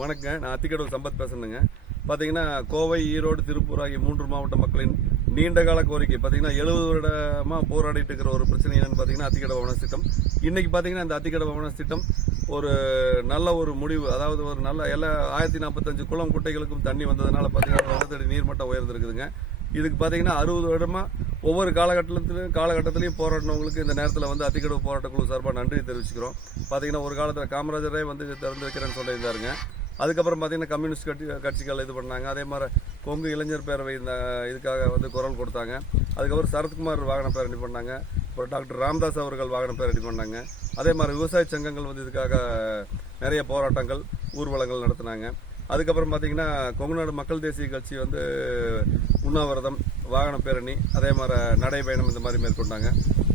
வணக்கம் நான் அத்திக்கடவு சம்பத் பேசுறேங்க பார்த்தீங்கன்னா கோவை ஈரோடு திருப்பூர் ஆகிய மூன்று மாவட்ட மக்களின் நீண்ட கால கோரிக்கை. பார்த்தீங்கன்னா எழுபது வருடமாக போராடிட்டு இருக்கிற ஒரு பிரச்சனை என்னென்னு பார்த்தீங்கன்னா அத்திக்கட பவன திட்டம் இன்றைக்கி பார்த்தீங்கன்னா இந்த அத்திக்கட பவன திட்டம் ஒரு நல்ல ஒரு முடிவு. அதாவது ஒரு நல்ல எல்லா ஆயிரத்தி நாற்பத்தஞ்சு குளம் குட்டைகளுக்கும் தண்ணி வந்ததுனால பார்த்தீங்கன்னா நிலத்தடி நீர்மட்டம் உயர்ந்திருக்குதுங்க. இதுக்கு பார்த்தீங்கன்னா அறுபது வருடமாக ஒவ்வொரு காலகட்டத்திலும் காலகட்டத்திலையும் போராடினவங்களுக்கு இந்த நேரத்தில் வந்து அத்திக்கடவு போராட்ட குழு சார்பாக நன்றி தெரிவிச்சுக்கிறோம். பார்த்தீங்கன்னா ஒரு காலத்தில் காமராஜரே வந்து திறந்து வைக்கிறேன்னு சொல்லியிருந்தாருங்க. அதுக்கப்புறம் பார்த்தீங்கன்னா கம்யூனிஸ்ட் கட்சி கட்சிகள் இது பண்ணாங்க. அதே மாதிரி கொங்கு இளைஞர் பேரவை இந்த இதுக்காக வந்து குரல் கொடுத்தாங்க. அதுக்கப்புறம் சரத்குமார் வாகன பேரணி பண்ணாங்க. அப்புறம் டாக்டர் ராம்தாஸ் அவர்கள் வாகன பேரணி பண்ணாங்க. அதே மாதிரி விவசாய சங்கங்கள் வந்து இதுக்காக நிறைய போராட்டங்கள் ஊர்வலங்கள் நடத்தினாங்க. அதுக்கப்புறம் பார்த்தீங்கன்னா கொங்குநாடு மக்கள் தேசிய கட்சி வந்து உண்ணாவிரதம் வாகன பேரணி அதே மாதிரி நடைபயணம் இந்த மாதிரி மேற்கொண்டாங்க.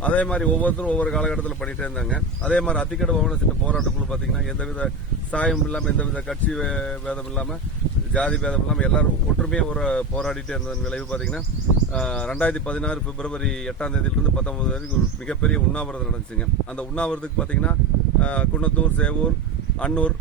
அதே மாதிரி ஒவ்வொருத்தரும் ஒவ்வொரு காலகட்டத்தில் பண்ணிகிட்டே இருந்தாங்க. அதே மாதிரி அத்திக்கடை பவன சிட்ட போராட்டக்குழு பார்த்தீங்கன்னா எந்தவித சாயம் இல்லாமல் எந்தவித கட்சி பேதம் இல்லாமல் ஜாதி பேதம் இல்லாமல் எல்லாரும் ஒற்றுமையாக ஒரு போராடிட்டே இருந்ததன் விளைவு பார்த்தீங்கன்னா ரெண்டாயிரத்தி பதினாறு பிப்ரவரி எட்டாம் தேதியிலிருந்து பத்தொன்பது வரைக்கும் ஒரு மிகப்பெரிய உண்ணாவிரதம் நடந்துச்சுங்க. அந்த உண்ணாவிரதத்துக்கு பார்த்தீங்கன்னா குன்னத்தூர் சேவூர் அன்னூர்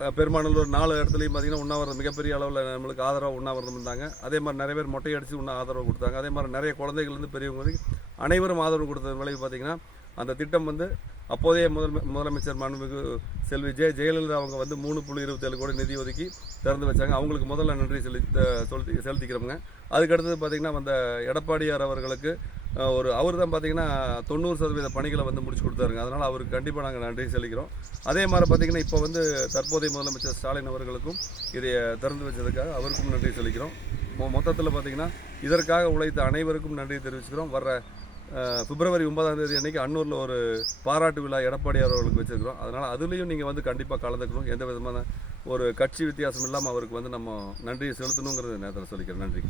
பெருமானூர் பெருமாநல்லூர் நாலு இடத்துலையும் பார்த்தீங்கன்னா உண்ணாவிரதம் மிகப்பெரிய அளவில் நம்மளுக்கு ஆதரவாக உண்ணாவிரதம் இருந்தாங்க. அதே மாதிரி நிறைய பேர் மொட்டை அடித்து உண்ணா ஆதரவு கொடுத்தாங்க. அதே மாதிரி நிறைய குழந்தைகள்லேருந்து பெரியவங்க வரைக்கும் அனைவரும் ஆதரவு கொடுத்த விளைவு பார்த்தீங்கன்னா அந்த திட்டம் வந்து அப்போதைய முதல் முதலமைச்சர் மாண்புமிகு செல்வி ஜெய ஜெயலலிதா அவங்க வந்து மூணு புள்ளி இருபத்தேழு கோடி நிதி ஒதுக்கி திறந்து வச்சாங்க. அவங்களுக்கு முதல்ல நன்றி செலுத்தி செலுத்தி செலுத்திக்கிறோங்க அதுக்கடுத்தது பார்த்தீங்கன்னா வந்த எடப்பாடியார் அவர்களுக்கு ஒரு அவர் தான் பார்த்தீங்கன்னா தொண்ணூறு சதவீத பணிகளை வந்து முடிச்சு கொடுத்தாருங்க. அதனால் அவருக்கு கண்டிப்பாக நாங்கள் நன்றி செலுத்திக்கிறோம். அதே மாதிரி பார்த்தீங்கன்னா இப்போ வந்து தற்போதைய முதலமைச்சர் ஸ்டாலின் அவர்களுக்கும் இதை திறந்து வச்சதுக்காக அவருக்கும் நன்றி செலுத்திக்கிறோம். மொத்தத்தில் பார்த்தீங்கன்னா இதற்காக உழைத்த அனைவருக்கும் நன்றி தெரிவிச்சுக்கிறோம். வர்ற பிப்ரவரி ஒன்பதாம் தேதி அன்னைக்கு அன்னூரில் ஒரு பாராட்டு விழா எடப்பாடியார் அவர்களுக்கு வச்சிருக்கிறோம். அதனால் அதுலேயும் நீங்கள் வந்து கண்டிப்பாக கலந்துக்கணும். எந்த விதமான ஒரு கட்சி வித்தியாசம் இல்லாமல் அவருக்கு வந்து நம்ம நன்றியை செலுத்தணுங்கிறது நேரத்தில் சொல்லிக்கிறேன். நன்றி.